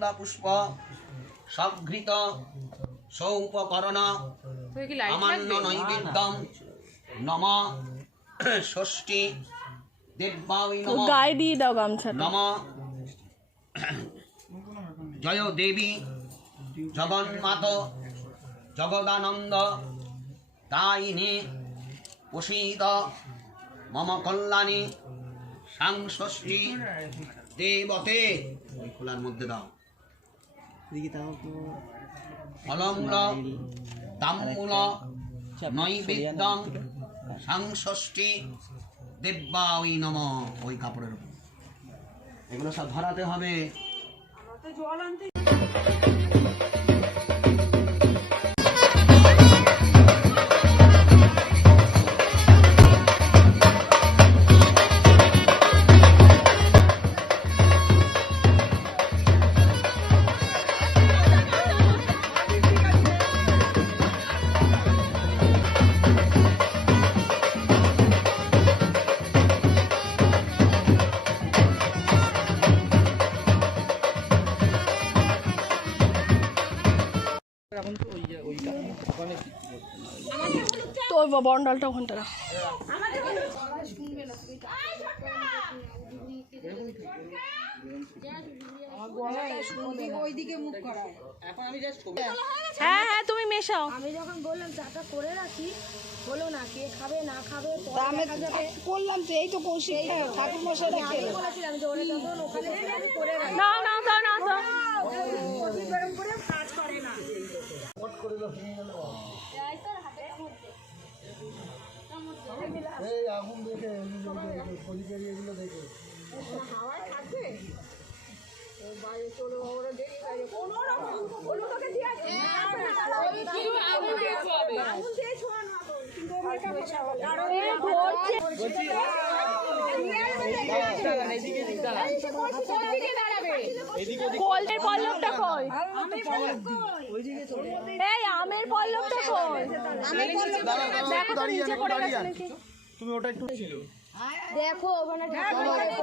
গন্ধা পুষ্প সঘৃত সৌপকরণ আমান্য নৈবেদ্যম নম ষষ্ঠী দেবাই নম গায়ে দিয়ে দাও গামছা নম জয় দেবী জগন্মাত জগদানন্দ দায়িনী প্রসীদ মম কল্যাণী সাংষষ্ঠী দেবতে ওই খোলার মধ্যে দাও ফলমূল তাম্বূল নৈবেদ্যং সাংষষ্ঠী দেবাই নম ওই কাপড়ের উপর এগুলো সব ধরাতে হবে। তো ওই বন্ডালটা ওখানটা রাখ। হ্যাঁ হ্যাঁ তুমি মেশাও। আমি যখন বললাম চাটা করে রাখি বলো না কে খাবে না খাবে করলাম তো এই তো কৌশিক ঠাকুর মশাই বলেছিলাম যে ওরা যখন ওখানে করে রাখি না না না না না গরম করে কাজ করে না এই আগুন দেখে এগুলো দেখে হাওয়ায় থাকবে বাইরে চলো ওরা দেরি হয়ে কোনো রকম কোনো লোকে দিয়ে আসবে আগুন দিয়ে ছোঁয়ানো কিন্তু কলের পল্লবটা কই? এই আমের পল্লবটা কই? দেখো তো নিচে পড়ে গেছে নাকি। তুমি ওটা একটু ছিল দেখো ওখানে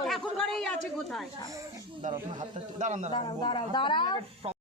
ঠাকুর ঘরেই আছে কোথায় দাঁড়াও তুমি হাতটা দাঁড়ান দাঁড়াও